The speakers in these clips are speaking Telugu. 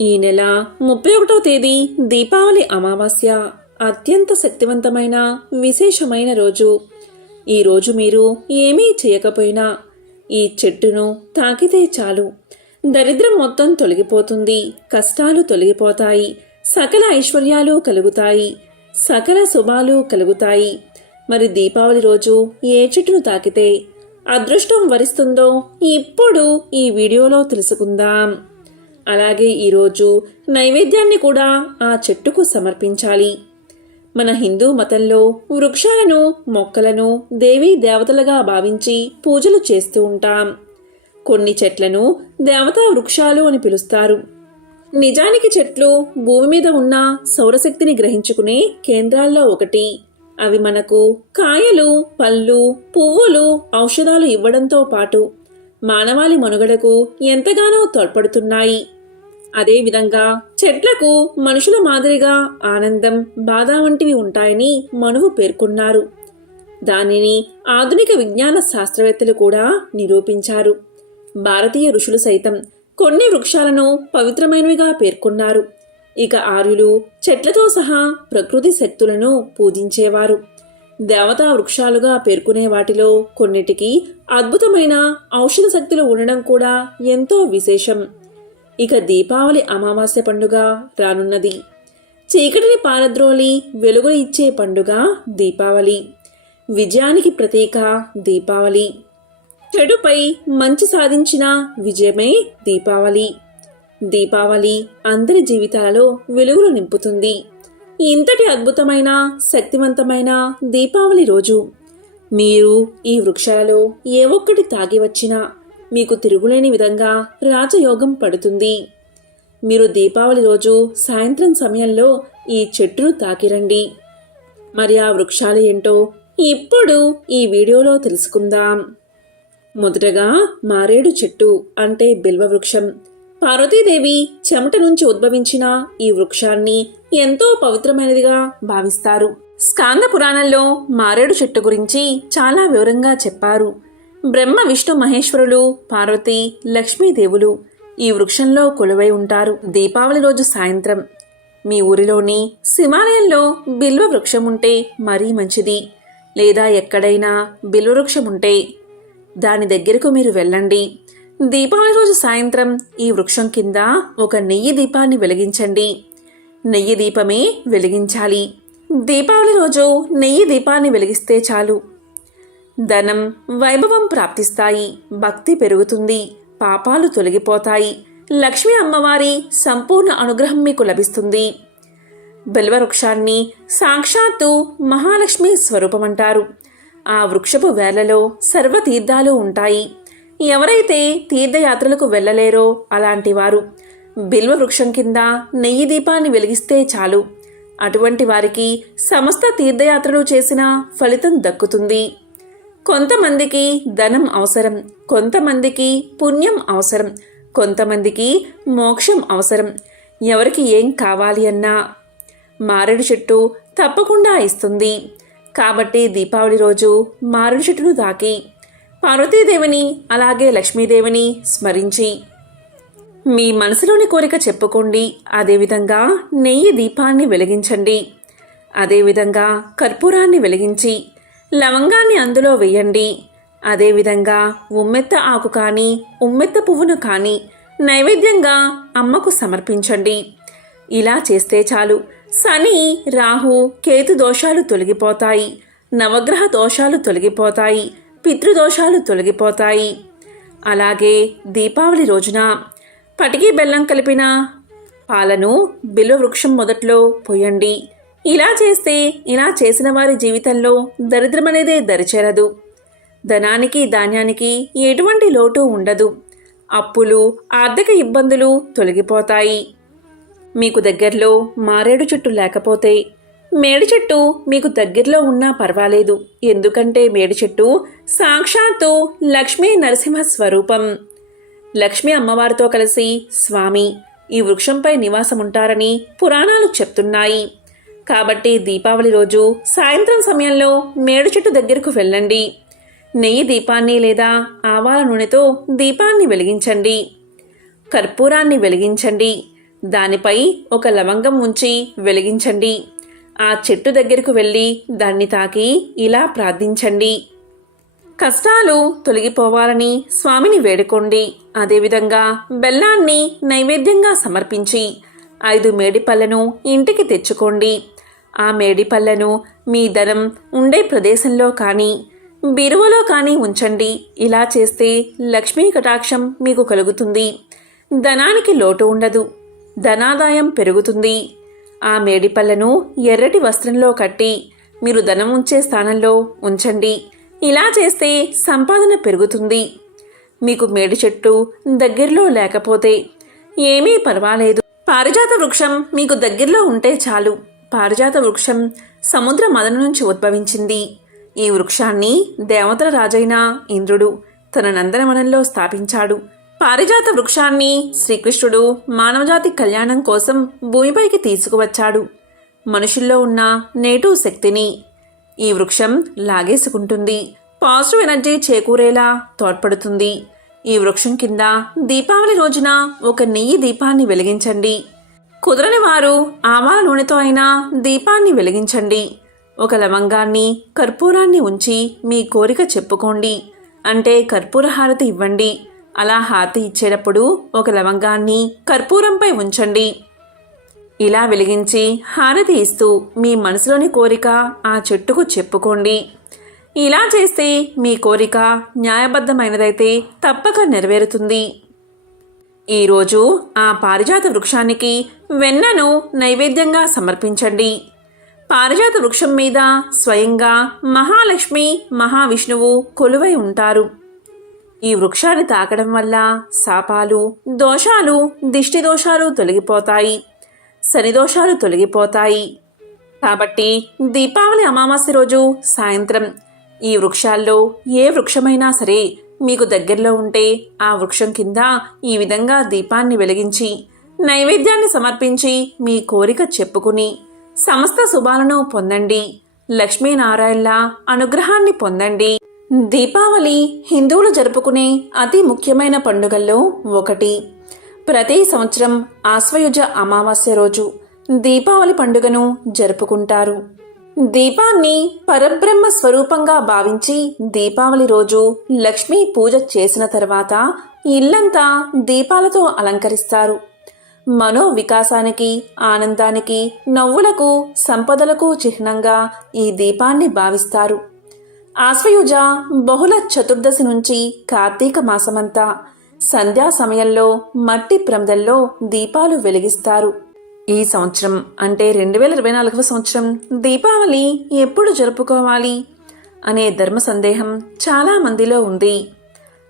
ఈ నెల 31వ తేదీ దీపావళి అమావాస్య. అత్యంత శక్తివంతమైన విశేషమైన రోజు. ఈ రోజు మీరు ఏమీ చేయకపోయినా ఈ చెట్టును తాకితే చాలు దరిద్రం మొత్తం తొలగిపోతుంది, కష్టాలు తొలగిపోతాయి, సకల ఐశ్వర్యాలు కలుగుతాయి, సకల శుభాలు కలుగుతాయి. మరి దీపావళి రోజు ఏ చెట్టును తాకితే అదృష్టం వరిస్తుందో ఇప్పుడు ఈ వీడియోలో తెలుసుకుందాం. అలాగే ఈరోజు నైవేద్యాన్ని కూడా ఆ చెట్టుకు సమర్పించాలి. మన హిందూ మతంలో వృక్షాలను, మొక్కలను దేవీ దేవతలుగా భావించి పూజలు చేస్తూ ఉంటాం. కొన్ని చెట్లను దేవతా వృక్షాలు అని పిలుస్తారు. నిజానికి చెట్లు భూమి మీద ఉన్న సౌరశక్తిని గ్రహించుకునే కేంద్రాల్లో ఒకటి. అవి మనకు కాయలు, పళ్ళు, పువ్వులు, ఔషధాలు ఇవ్వడంతో పాటు మానవాళి మనుగడకు ఎంతగానో తోడ్పడుతున్నాయి. అదేవిధంగా చెట్లకు మనుషుల మాదిరిగా ఆనందం, బాధ వంటివి ఉంటాయని మనువు పేర్కొన్నారు. దానిని ఆధునిక విజ్ఞాన శాస్త్రవేత్తలు కూడా నిరూపించారు. భారతీయ ఋషులు సైతం కొన్ని వృక్షాలను పవిత్రమైనవిగా పేర్కొన్నారు. ఇక ఆర్యులు చెట్లతో సహా ప్రకృతి శక్తులను పూజించేవారు. దేవతా వృక్షాలుగా పేర్కొనే వాటిలో కొన్నిటికి అద్భుతమైన ఔషధ శక్తులు ఉండడం కూడా ఎంతో విశేషం. ఇక దీపావళి అమావాస్య పండుగ రానున్నది. చీకటిని పారద్రోలి వెలుగులు ఇచ్చే పండుగ దీపావళి. విజయానికి ప్రతీక దీపావళి. చెడుపై మంచి సాధించిన విజయమే దీపావళి. దీపావళి అందరి జీవితాలలో వెలుగులు నింపుతుంది. ఇంతటి అద్భుతమైన, శక్తివంతమైన దీపావళి రోజు మీరు ఈ వృక్షాలలో ఏ ఒక్కటి తాగి వచ్చినా మీకు తిరుగులేని విధంగా రాజయోగం పడుతుంది. మీరు దీపావళి రోజు సాయంత్రం సమయంలో ఈ చెట్టును తాకిరండి. మరి ఆ వృక్షాలు ఏంటో ఇప్పుడు ఈ వీడియోలో తెలుసుకుందాం. మొదటగా మారేడు చెట్టు అంటే బిల్వ వృక్షం. పార్వతీదేవి చెమట నుంచి ఉద్భవించిన ఈ వృక్షాన్ని ఎంతో పవిత్రమైనదిగా భావిస్తారు. స్కాంద పురాణంలో మారేడు చెట్టు గురించి చాలా వివరంగా చెప్పారు. బ్రహ్మ, విష్ణు మహేశ్వరులు, పార్వతి, లక్ష్మీదేవులు ఈ వృక్షంలో కొలువై ఉంటారు. దీపావళి రోజు సాయంత్రం మీ ఊరిలోని హిమాలయంలో బిల్వ వృక్షం ఉంటే మరీ మంచిది. లేదా ఎక్కడైనా బిల్వ వృక్షం ఉంటే దాని దగ్గరకు మీరు వెళ్ళండి. దీపావళి రోజు సాయంత్రం ఈ వృక్షం కింద ఒక నెయ్యి దీపాన్ని వెలిగించండి. నెయ్యి దీపమే వెలిగించాలి. దీపావళి రోజు నెయ్యి దీపాన్ని వెలిగిస్తే చాలు ధనం, వైభవం ప్రాప్తిస్తాయి, భక్తి పెరుగుతుంది, పాపాలు తొలగిపోతాయి, లక్ష్మీ అమ్మవారి సంపూర్ణ అనుగ్రహం మీకు లభిస్తుంది. బిల్వవృక్షాన్ని సాక్షాత్తు మహాలక్ష్మి స్వరూపమంటారు. ఆ వృక్షపు వేళ్లలో సర్వతీర్థాలు ఉంటాయి. ఎవరైతే తీర్థయాత్రలకు వెళ్ళలేరో అలాంటి వారు బిల్వవృక్షం కింద నెయ్యి దీపాన్ని వెలిగిస్తే చాలు. అటువంటి వారికి సమస్త తీర్థయాత్రలు చేసిన ఫలితం దక్కుతుంది. కొంతమందికి ధనం అవసరం, కొంతమందికి పుణ్యం అవసరం, కొంతమందికి మోక్షం అవసరం. ఎవరికి ఏం కావాలి అన్నా మారేడు చెట్టు తప్పకుండా ఇస్తుంది. కాబట్టి దీపావళి రోజు మారేడు చెట్టును తాకి పార్వతీదేవిని అలాగే లక్ష్మీదేవిని స్మరించి మీ మనసులోని కోరిక చెప్పుకోండి. అదేవిధంగా నెయ్యి దీపాన్ని వెలిగించండి. అదేవిధంగా కర్పూరాన్ని వెలిగించి లవంగాన్ని అందులో వేయండి. అదేవిధంగా ఉమ్మెత్త ఆకు కానీ ఉమ్మెత్త పువ్వును కానీ నైవేద్యంగా అమ్మకు సమర్పించండి. ఇలా చేస్తే చాలు శని, రాహు, కేతు దోషాలు తొలగిపోతాయి, నవగ్రహ దోషాలు తొలగిపోతాయి, పితృదోషాలు తొలగిపోతాయి. అలాగే దీపావళి రోజున పటికి బెల్లం కలిపిన పాలను బిల్వ వృక్షం మొదట్లో పోయండి. ఇలా చేసిన వారి జీవితంలో దరిద్రం అనేదే దరిచేరదు. ధనానికి, ధాన్యానికి ఎటువంటి లోటు ఉండదు. అప్పులు, ఆర్థిక ఇబ్బందులు తొలగిపోతాయి. మీకు దగ్గరలో మారేడు చెట్టు లేకపోతే మేడి చెట్టు మీకు దగ్గరలో ఉన్నా పర్వాలేదు. ఎందుకంటే మేడి చెట్టు సాక్షాత్తు లక్ష్మీ నరసింహ స్వరూపం. లక్ష్మీ అమ్మవారితో కలిసి స్వామి ఈ వృక్షంపై నివాసముంటారని పురాణాలు చెప్తున్నాయి. కాబట్టి దీపావళి రోజు సాయంత్రం సమయంలో మేడు చెట్టు దగ్గరకు వెళ్ళండి. నెయ్యి దీపాన్ని లేదా ఆవాల నూనెతో దీపాన్ని వెలిగించండి. కర్పూరాన్ని వెలిగించండి. దానిపై ఒక లవంగం ఉంచి వెలిగించండి. ఆ చెట్టు దగ్గరకు వెళ్ళి దాన్ని తాకి ఇలా ప్రార్థించండి: కష్టాలు తొలగిపోవాలని స్వామిని వేడుకోండి. అదేవిధంగా బెల్లాన్ని నైవేద్యంగా సమర్పించి 5 మేడిపళ్ళను ఇంటికి తెచ్చుకోండి. ఆ మేడిపళ్ళను మీ ధనం ఉండే ప్రదేశంలో కానీ బీరువలో కానీ ఉంచండి. ఇలా చేస్తే లక్ష్మీ కటాక్షం మీకు కలుగుతుంది. ధనానికి లోటు ఉండదు. ధనాదాయం పెరుగుతుంది. ఆ మేడిపళ్ళను ఎర్రటి వస్త్రంలో కట్టి మీరు ధనం ఉంచే స్థానంలో ఉంచండి. ఇలా చేస్తే సంపాదన పెరుగుతుంది. మీకు మేడి చెట్టు దగ్గరలో లేకపోతే ఏమీ పర్వాలేదు. పారిజాత వృక్షం మీకు దగ్గరలో ఉంటే చాలు. పారిజాత వృక్షం సముద్ర మదన నుంచి ఉద్భవించింది. ఈ వృక్షాన్ని దేవతల రాజైన ఇంద్రుడు తన నందనవనంలో స్థాపించాడు. పారిజాత వృక్షాన్ని శ్రీకృష్ణుడు మానవజాతి కళ్యాణం కోసం భూమిపైకి తీసుకువచ్చాడు. మనుషుల్లో ఉన్న నెగటివ్ శక్తిని ఈ వృక్షం లాగేసుకుంటుంది. పాజిటివ్ ఎనర్జీ చేకూరేలా తోడ్పడుతుంది. ఈ వృక్షం కింద దీపావళి రోజున ఒక నెయ్యి దీపాన్ని వెలిగించండి. కుదరని వారు ఆవాల నూనెతో అయినా దీపాన్ని వెలిగించండి. ఒక లవంగాన్ని, కర్పూరాన్ని ఉంచి మీ కోరిక చెప్పుకోండి. అంటే కర్పూర హారతి ఇవ్వండి. అలా హారతి ఇచ్చేటప్పుడు ఒక లవంగాన్ని కర్పూరంపై ఉంచండి. ఇలా వెలిగించి హారతి ఇస్తూ మీ మనసులోని కోరిక ఆ చెట్టుకు చెప్పుకోండి. ఇలా చేస్తే మీ కోరిక న్యాయబద్ధమైనదైతే తప్పక నెరవేరుతుంది. ఈరోజు ఆ పారిజాత వృక్షానికి వెన్నను నైవేద్యంగా సమర్పించండి. పారిజాత వృక్షం మీద స్వయంగా మహాలక్ష్మి, మహావిష్ణువు కొలువై ఉంటారు. ఈ వృక్షాన్ని తాకడం వల్ల శాపాలు, దోషాలు, దిష్టి దోషాలు తొలగిపోతాయి. శనిదోషాలు తొలగిపోతాయి. కాబట్టి దీపావళి అమావాస్య రోజు సాయంత్రం ఈ వృక్షాల్లో ఏ వృక్షమైనా సరే మీకు దగ్గరలో ఉంటే ఆ వృక్షం కింద ఈ విధంగా దీపాన్ని వెలిగించి నైవేద్యాన్ని సమర్పించి మీ కోరిక చెప్పుకుని సమస్త శుభాలను పొందండి. లక్ష్మీనారాయణల అనుగ్రహాన్ని పొందండి. దీపావళి హిందువులు జరుపుకునే అతి ముఖ్యమైన పండుగల్లో ఒకటి. ప్రతి సంవత్సరం ఆశ్వయుజ అమావాస్య రోజు దీపావళి పండుగను జరుపుకుంటారు. దీపాన్ని పరబ్రహ్మ స్వరూపంగా భావించి దీపావళి రోజు లక్ష్మీ పూజ చేసిన తర్వాత ఇల్లంతా దీపాలతో అలంకరిస్తారు. మనో వికాసానికి, ఆనందానికి, నవ్వులకు, సంపదలకు చిహ్నంగా ఈ దీపాన్ని భావిస్తారు. ఆశ్వయుజ బహుళ చతుర్దశి నుంచి కార్తీక మాసమంతా సంధ్యా సమయంలో మట్టి ప్రమిదల్లో దీపాలు వెలిగిస్తారు. ఈ సంవత్సరం అంటే 2024వ సంవత్సరం దీపావళి ఎప్పుడు జరుపుకోవాలి అనే ధర్మ సందేహం చాలా మందిలో ఉంది.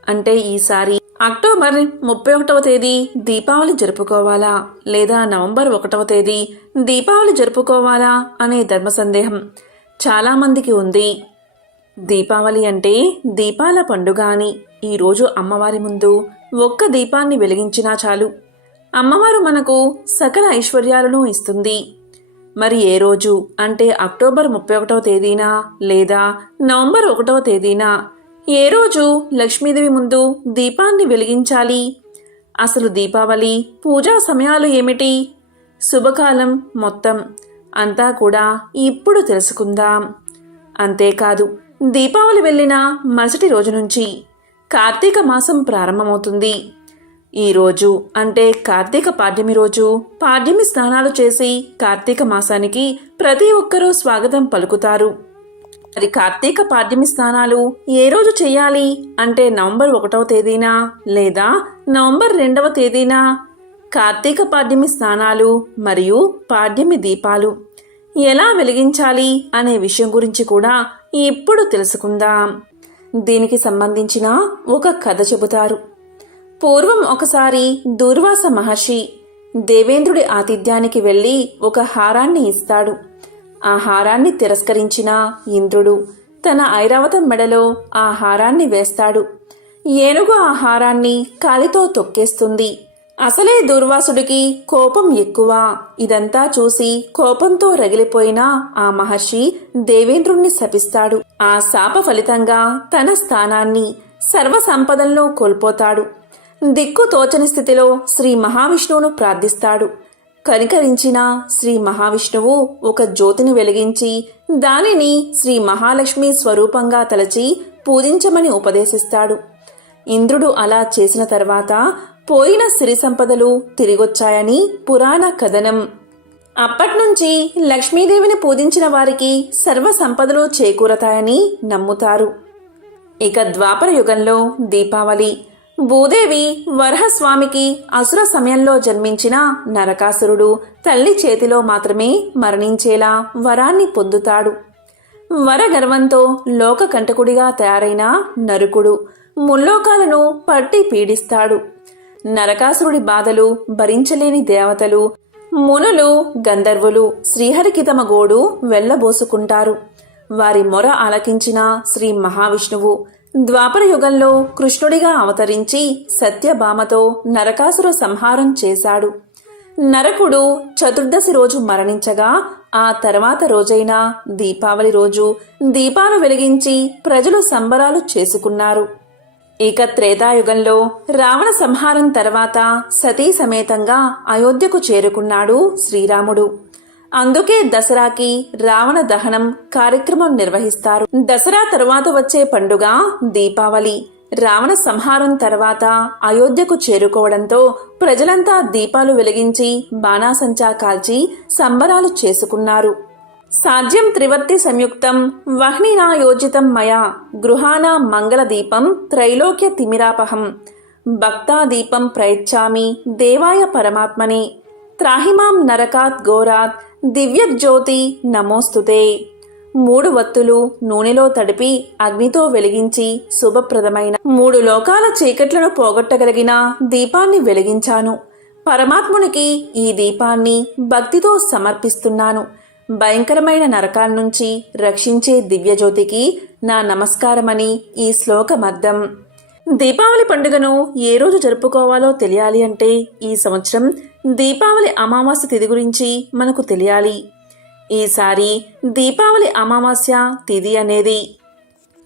అంటే ఈసారి అక్టోబర్ 31వ తేదీ దీపావళి జరుపుకోవాలా లేదా నవంబర్ 1వ తేదీ దీపావళి జరుపుకోవాలా అనే ధర్మ సందేహం చాలా మందికి ఉంది. దీపావళి అంటే దీపాల పండుగ అని. ఈరోజు అమ్మవారి ముందు ఒక్క దీపాన్ని వెలిగించినా చాలు, అమ్మవారు మనకు సకల ఐశ్వర్యాలను ఇస్తుంది. మరి ఏ రోజు అంటే అక్టోబర్ 31వ తేదీనా లేదా నవంబర్ 1వ తేదీనా ఏ రోజు లక్ష్మీదేవి ముందు దీపాన్ని వెలిగించాలి? అసలు దీపావళి పూజా సమయాలు ఏమిటి? శుభకాలం మొత్తం అంతా కూడా ఇప్పుడు తెలుసుకుందాం. అంతేకాదు, దీపావళి వెళ్ళిన మరుసటి రోజు నుంచి కార్తీక మాసం ప్రారంభమవుతుంది. ఈరోజు అంటే కార్తీక పాడ్యమి రోజు పాడ్యమి స్నానాలు చేసి కార్తీక మాసానికి ప్రతి ఒక్కరూ స్వాగతం పలుకుతారు. మరి కార్తీక పాడ్యమి స్నానాలు ఏ రోజు చేయాలి అంటే నవంబర్ 1వ తేదీనా లేదా నవంబర్ 2వ తేదీనా? కార్తీక పాడ్యమి స్నానాలు మరియు పాడ్యమి దీపాలు ఎలా వెలిగించాలి అనే విషయం గురించి కూడా ఇప్పుడు తెలుసుకుందాం. దీనికి సంబంధించిన ఒక కథ చెబుతారు. పూర్వం ఒకసారి దూర్వాస మహర్షి దేవేంద్రుడి ఆతిథ్యానికి వెళ్లి ఒక హారాన్ని ఇస్తాడు. ఆ హారాన్ని తిరస్కరించిన ఇంద్రుడు తన ఐరావతం మెడలో ఆ హారాన్ని వేస్తాడు. ఏనుగు ఆ హారాన్ని కాలితో తొక్కేస్తుంది. అసలే దూర్వాసుడికి కోపం ఎక్కువ. ఇదంతా చూసి కోపంతో రగిలిపోయిన ఆ మహర్షి దేవేంద్రుణ్ణి శపిస్తాడు. ఆ శాప ఫలితంగా తన స్థానాన్ని, సర్వ సంపదలను కోల్పోతాడు. దిక్కు తోచని స్థితిలో శ్రీ మహావిష్ణువును ప్రార్థిస్తాడు. కనికరించిన శ్రీ మహావిష్ణువు ఒక జ్యోతిని వెలిగించి దానిని శ్రీ మహాలక్ష్మి స్వరూపంగా తలచి పూజించమని ఉపదేశిస్తాడు. ఇంద్రుడు అలా చేసిన తర్వాత పోయిన సిరి సంపదలు తిరిగొచ్చాయని పురాణ కథనం. అప్పట్నుంచి లక్ష్మీదేవిని పూజించిన వారికి సర్వ సంపదలు చేకూరతాయని నమ్ముతారు. ఇక ద్వాపర యుగంలో దీపావళి. భూదేవి వరహస్వామికి అసుర సమయంలో జన్మించిన నరకాసురుడు తల్లి చేతిలో మాత్రమే మరణించేలా వరాన్ని పొందుతాడు. వరగర్వంతో లోకకంటకుడిగా తయారైన నరుకుడు ముల్లోకాలను పట్టి పీడిస్తాడు. నరకాసురుడి బాధలు భరించలేని దేవతలు, మునులు, గంధర్వులు శ్రీహరికి తమ గోడు వెళ్లబోసుకుంటారు. వారి మొర ఆలకించిన శ్రీ మహావిష్ణువు ద్వాపర యుగంలో కృష్ణుడిగా అవతరించి సత్యభామతో నరకాసుర సంహారం చేశాడు. నరకుడు చతుర్దశి రోజు మరణించగా ఆ తర్వాత రోజైన దీపావళి రోజు దీపాలు వెలిగించి ప్రజలు సంబరాలు చేసుకున్నారు. ఇక త్రేతాయుగంలో రావణ సంహారం తర్వాత సతీ సమేతంగా అయోధ్యకు చేరుకున్నాడు శ్రీరాముడు. అందుకే దసరాకి రావణ దహనం కార్యక్రమం నిర్వహిస్తారు. దసరా తరువాత వచ్చే పండుగ దీపావళి. రావణ సంహారం తర్వాత అయోధ్యకు చేరుకోవడంతో ప్రజలంతా దీపాలు వెలిగించి బాణాసంచా కాల్చి సంబరాలు చేసుకున్నారు. సాధ్యం త్రివర్తి సంయుక్తం వహ్నినా యోజితం మయా గృహానా మంగళదీపం త్రైలోక్య తిమిరాపహం భక్తాదీపం ప్రయచ్చామి దేవాయ పరమాత్మనే త్రాహిమాం నరకాత్ ఘోరాత్ దివ్యజ్యోతి నమోస్తుతే. 3 వత్తులు నూనెలో తడిపి అగ్నితో వెలిగించి శుభప్రదమైన 3 లోకాల చీకట్లను పోగొట్టగలిగిన దీపాన్ని వెలిగించాను. పరమాత్మునికి ఈ దీపాన్ని భక్తితో సమర్పిస్తున్నాను. భయంకరమైన నరకాల నుంచి రక్షించే దివ్యజ్యోతికి నా నమస్కారమని ఈ శ్లోకమర్థం. దీపావళి పండుగను ఏ రోజు జరుపుకోవాలో తెలియాలి అంటే ఈ సంవత్సరం దీపావళి అమావాస్య తిథి గురించి మనకు తెలియాలి. ఈసారి దీపావళి అమావాస్య తిథి అనేది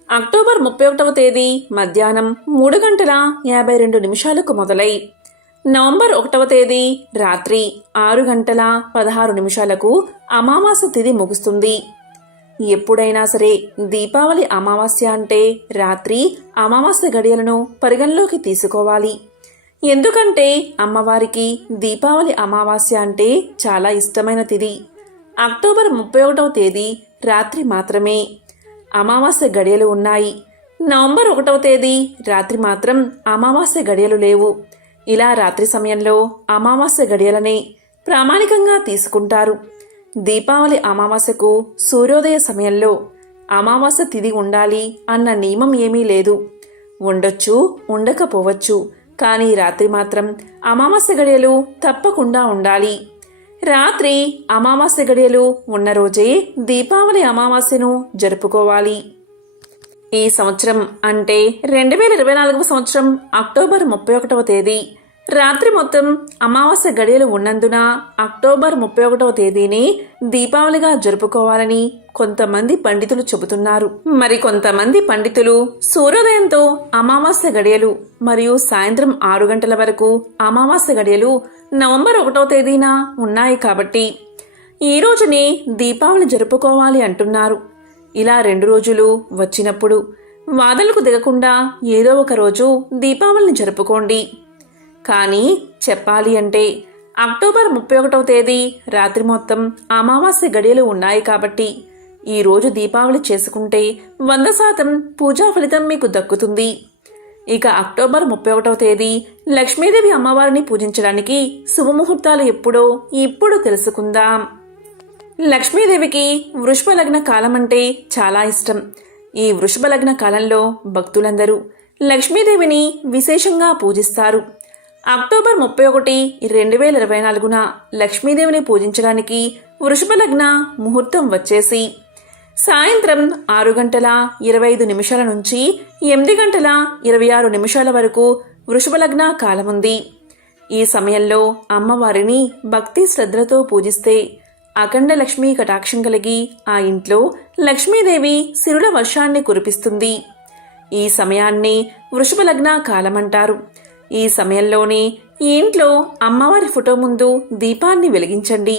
అక్టోబర్ 31వ తేదీ మధ్యాహ్నం 3:52 మొదలై నవంబర్ 1వ తేదీ రాత్రి 6:16 అమావాస్య తిథి ముగుస్తుంది. ఎప్పుడైనా సరే దీపావళి అమావాస్య అంటే రాత్రి అమావాస్య గడియలను పరిగణలోకి తీసుకోవాలి. ఎందుకంటే అమ్మవారికి దీపావళి అమావాస్య అంటే చాలా ఇష్టమైన తిథి. అక్టోబర్ 31వ తేదీ రాత్రి మాత్రమే అమావాస్య గడియలు ఉన్నాయి. నవంబర్ 1వ తేదీ రాత్రి మాత్రం అమావాస్య గడియలు లేవు. ఇలా రాత్రి సమయంలో అమావాస్య గడియలనే ప్రామాణికంగా తీసుకుంటారు. దీపావళి అమావాస్యకు సూర్యోదయ సమయంలో అమావాస్య తిథి ఉండాలి అన్న నియమం ఏమీ లేదు. ఉండొచ్చు, ఉండకపోవచ్చు. కానీ రాత్రి మాత్రం అమావాస్య గడియలు తప్పకుండా ఉండాలి. రాత్రి అమావాస్య గడియలు ఉన్న రోజే దీపావళి అమావాస్యను జరుపుకోవాలి. ఈ సంవత్సరం అంటే 2024 సంవత్సరం అక్టోబర్ 31వ తేదీ రాత్రి మొత్తం అమావాస్య గడియలు ఉన్నందున అక్టోబర్ 31వ తేదీని దీపావళిగా జరుపుకోవాలని కొంతమంది పండితులు చెబుతున్నారు. మరి కొంతమంది పండితులు సూర్యోదయంతో అమావాస్య గడియలు మరియు సాయంత్రం 6 గంటల వరకు అమావాస్య గడియలు నవంబర్ 1వ తేదీన ఉన్నాయి కాబట్టి ఈ రోజునే దీపావళి జరుపుకోవాలి అంటున్నారు. ఇలా 2 రోజులు వచ్చినప్పుడు వాదనలకు దిగకుండా ఏదో ఒక రోజు దీపావళిని జరుపుకోండి. కానీ చెప్పాలి అంటే అక్టోబర్ 31వ తేదీ రాత్రి మొత్తం అమావాస్య గడియలు ఉన్నాయి కాబట్టి ఈ రోజు దీపావళి చేసుకుంటే 100% పూజా ఫలితం మీకు దక్కుతుంది. ఇక అక్టోబర్ 31వ తేదీ లక్ష్మీదేవి అమ్మవారిని పూజించడానికి శుభముహూర్తాలు ఎప్పుడో ఇప్పుడు తెలుసుకుందాం. లక్ష్మీదేవికి వృషభ లగ్న కాలం అంటే చాలా ఇష్టం. ఈ వృషభ లగ్న కాలంలో భక్తులందరూ లక్ష్మీదేవిని విశేషంగా పూజిస్తారు. అక్టోబర్ 31, 2024 లక్ష్మీదేవిని పూజించడానికి వృషభ లగ్న ముహూర్తం వచ్చేసి సాయంత్రం 6:25 నుంచి 8:26 వరకు వృషభ లగ్న కాలముంది. ఈ సమయంలో అమ్మవారిని భక్తి శ్రద్ధలతో పూజిస్తే అఖండ లక్ష్మీ కటాక్షం కలిగి ఆ ఇంట్లో లక్ష్మీదేవి సిరుల వర్షాన్ని కురిపిస్తుంది. ఈ సమయాన్ని వృషభ లగ్న కాలమంటారు. ఈ సమయంలోనే ఈ ఇంట్లో అమ్మవారి ఫోటో ముందు దీపాన్ని వెలిగించండి.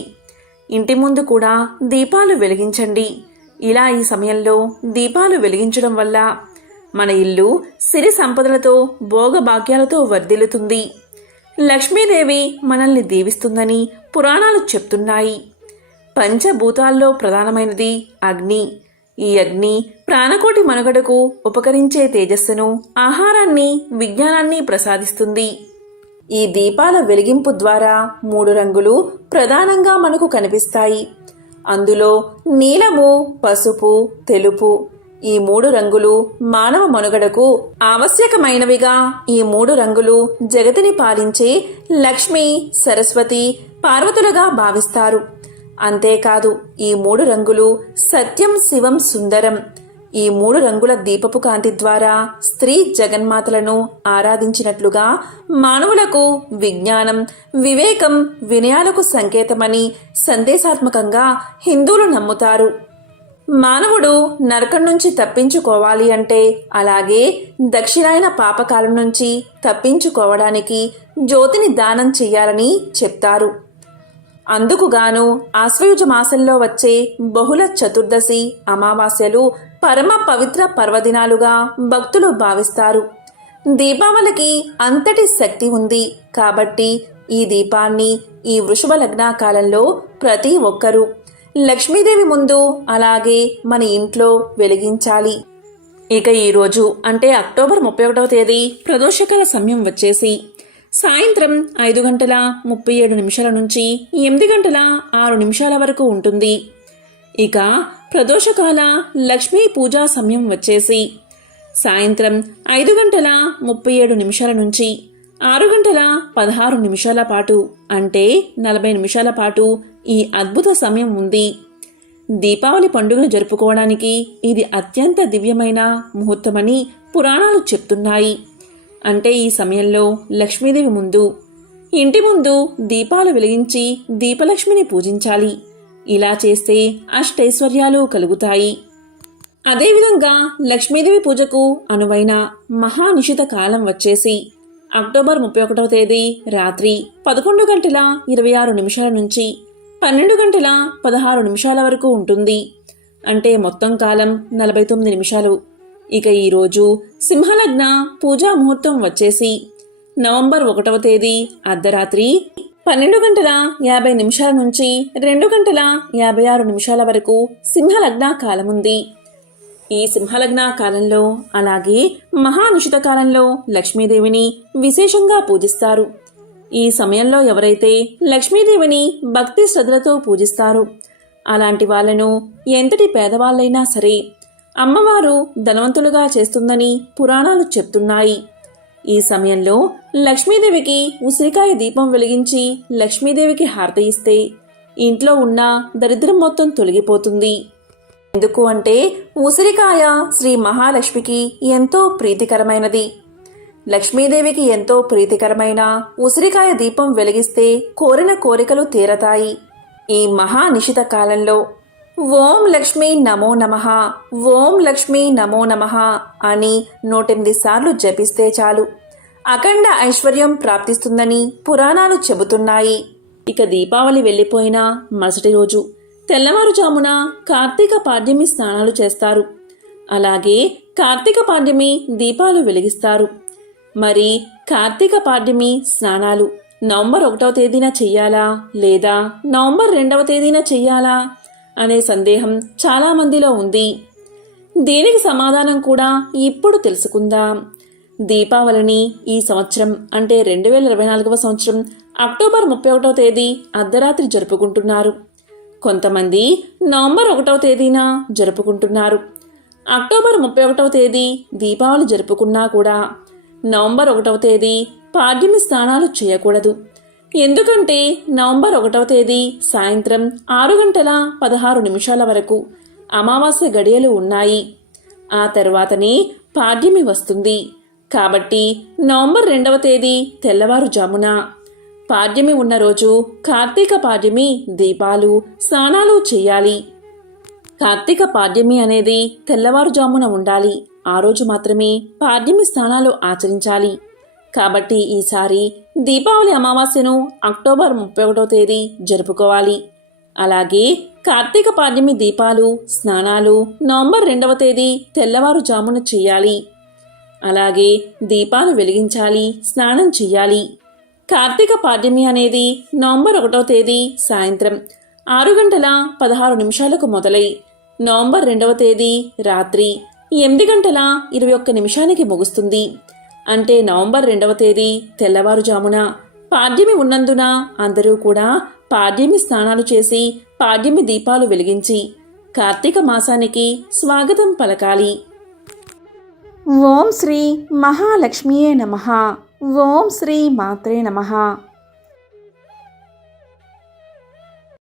ఇంటి ముందు కూడా దీపాలు వెలిగించండి. ఇలా ఈ సమయంలో దీపాలు వెలిగించడం వల్ల మన ఇల్లు సిరి సంపదలతో భోగభాగ్యాలతో వర్ధిల్లుతుంది. లక్ష్మీదేవి మనల్ని దీవిస్తుందని పురాణాలు చెప్తున్నాయి. పంచభూతాల్లో ప్రధానమైనది అగ్ని. ఈ అగ్ని ప్రాణకోటి మనుగడకు ఉపకరించే తేజస్సును, ఆహారాన్ని, విజ్ఞానాన్ని ప్రసాదిస్తుంది. ఈ దీపాల వెలిగింపు ద్వారా 3 రంగులు ప్రధానంగా మనకు కనిపిస్తాయి. అందులో నీలము, పసుపు, తెలుపు ఈ 3 రంగులు మానవ మనుగడకు ఆవశ్యకమైనవిగా. ఈ 3 రంగులు జగతిని పాలించే లక్ష్మి, సరస్వతి, పార్వతులుగా భావిస్తారు. అంతేకాదు ఈ 3 రంగులు సత్యం, శివం, సుందరం. ఈ 3 రంగుల దీపపు కాంతి ద్వారా స్త్రీ జగన్మాతలను ఆరాధించినట్లుగా మానవులకు విజ్ఞానం, వివేకం, వినయాలకు సంకేతమని సందేశాత్మకంగా హిందువులు నమ్ముతారు. మానవుడు నరకం నుంచి తప్పించుకోవాలి అంటే, అలాగే దక్షిణాయన పాపకాలం నుంచి తప్పించుకోవడానికి జ్యోతిని దానం చెయ్యాలని చెప్తారు. అందుకుగాను ఆశ్వయుజ మాసంలో వచ్చే బహుళ చతుర్దశి, అమావాస్యలు పరమ పవిత్ర పర్వదినాలుగా భక్తులు భావిస్తారు. దీపావళికి అంతటి శక్తి ఉంది కాబట్టి ఈ దీపాన్ని ఈ వృషభ లగ్న కాలంలో ప్రతి ఒక్కరూ లక్ష్మీదేవి ముందు, అలాగే మన ఇంట్లో వెలిగించాలి. ఇక ఈరోజు అంటే అక్టోబర్ 31వ తేదీ ప్రదోషకాల సమయం వచ్చేసి సాయంత్రం 5:37 నుంచి 8:06 వరకు ఉంటుంది. ఇక ప్రదోషకాల లక్ష్మీ పూజా సమయం వచ్చేసి సాయంత్రం 5:37 నుంచి 6:16 పాటు అంటే 40 నిమిషాల పాటు ఈ అద్భుత సమయం ఉంది. దీపావళి పండుగను జరుపుకోవడానికి ఇది అత్యంత దివ్యమైన ముహూర్తమని పురాణాలు చెప్తున్నాయి. అంటే ఈ సమయంలో లక్ష్మీదేవి ముందు, ఇంటి ముందు దీపాలు వెలిగించి దీపలక్ష్మిని పూజించాలి. ఇలా చేస్తే అష్టైశ్వర్యాలు కలుగుతాయి. అదేవిధంగా లక్ష్మీదేవి పూజకు అనువైన మహానిషిత కాలం వచ్చేసి అక్టోబర్ 31వ తేదీ రాత్రి 11:26 నుంచి 12:16 వరకు ఉంటుంది. అంటే మొత్తం కాలం 49 నిమిషాలు. ఇక ఈరోజు సింహలగ్న పూజా ముహూర్తం వచ్చేసి నవంబర్ 1వ తేదీ అర్ధరాత్రి 12:50 నుంచి 2:56 వరకు సింహలగ్న కాలముంది. ఈ సింహలగ్న కాలంలో, అలాగే మహానిషిత కాలంలో లక్ష్మీదేవిని విశేషంగా పూజిస్తారు. ఈ సమయంలో ఎవరైతే లక్ష్మీదేవిని భక్తి శ్రద్ధలతో పూజిస్తారో అలాంటి వాళ్లను ఎంతటి పేదవాళ్ళైనా సరే అమ్మవారు ధనవంతులుగా చేస్తుందని పురాణాలు చెప్తున్నాయి. ఈ సమయంలో లక్ష్మీదేవికి ఉసిరికాయ దీపం వెలిగించి లక్ష్మీదేవికి హారతి ఇస్తే ఇంట్లో ఉన్న దరిద్రం మొత్తం తొలగిపోతుంది. ఎందుకు అంటే ఉసిరికాయ శ్రీ మహాలక్ష్మికి ఎంతో ప్రీతికరమైనది. లక్ష్మీదేవికి ఎంతో ప్రీతికరమైన ఉసిరికాయ దీపం వెలిగిస్తే కోరిన కోరికలు తీరతాయి. ఈ మహానిషిత కాలంలో ఓం లక్ష్మీ నమో నమః, ఓం లక్ష్మీ నమో నమః అని 108 సార్లు జపిస్తే చాలు అఖండ ఐశ్వర్యం ప్రాప్తిస్తుందని పురాణాలు చెబుతున్నాయి. ఇక దీపావళి వెళ్లిపోయిన మరుసటి రోజు తెల్లవారుజామున కార్తీక పాడ్యమి స్నానాలు చేస్తారు. అలాగే కార్తీక పాడ్యమి దీపాలు వెలిగిస్తారు. మరి కార్తీక పాడ్యమి స్నానాలు నవంబర్ 1వ తేదీన చెయ్యాలా లేదా నవంబర్ 2వ తేదీన చెయ్యాలా అనే సందేహం చాలా మందిలో ఉంది. దీనికి సమాధానం కూడా ఇప్పుడు తెలుసుకుందాం. దీపావళిని ఈ సంవత్సరం అంటే 2024వ సంవత్సరం అక్టోబర్ 31వ తేదీ అర్ధరాత్రి జరుపుకుంటున్నారు. కొంతమంది నవంబర్ 1వ తేదీన జరుపుకుంటున్నారు. అక్టోబర్ 31వ తేదీ దీపావళి జరుపుకున్నా కూడా నవంబర్ 1వ తేదీ పాడ్యమి స్నానాలు చేయకూడదు. ఎందుకంటే నవంబర్ 1వ తేదీ సాయంత్రం 6:16 వరకు అమావాస్య గడియలు ఉన్నాయి. ఆ తర్వాతనే పాడ్యమి వస్తుంది. కాబట్టి నవంబర్ 2వ తేదీ తెల్లవారుజామున పాడ్యమి ఉన్న రోజు కార్తీక పాడ్యమి దీపాలు స్నానాలు చేయాలి. కార్తీక పాడ్యమి అనేది తెల్లవారుజామున ఉండాలి. ఆ రోజు మాత్రమే పాడ్యమి స్నానాలు ఆచరించాలి. కాబట్టి ఈసారి దీపావళి అమావాస్యను అక్టోబర్ 31వ తేదీ జరుపుకోవాలి. అలాగే కార్తీక పాడ్యమి దీపాలు స్నానాలు నవంబర్ 2వ తేదీ తెల్లవారుజామున చెయ్యాలి. అలాగే దీపాలు వెలిగించాలి, స్నానం చెయ్యాలి. కార్తీక పాడ్యమి అనేది నవంబర్ 1వ తేదీ సాయంత్రం 6:16 మొదలై నవంబర్ 2వ తేదీ రాత్రి 8:21 ముగుస్తుంది. అంటే నవంబర్ 2వ తేదీ తెల్లవారుజామున పాడ్యమి ఉన్నందున అందరూ కూడా పాడ్యమి స్నానాలు చేసి పాడ్యమి దీపాలు వెలిగించి కార్తీక మాసానికి స్వాగతం పలకాలి. ఓం శ్రీ మహాలక్ష్మియే నమః. ఓం శ్రీ మాత్రే నమః.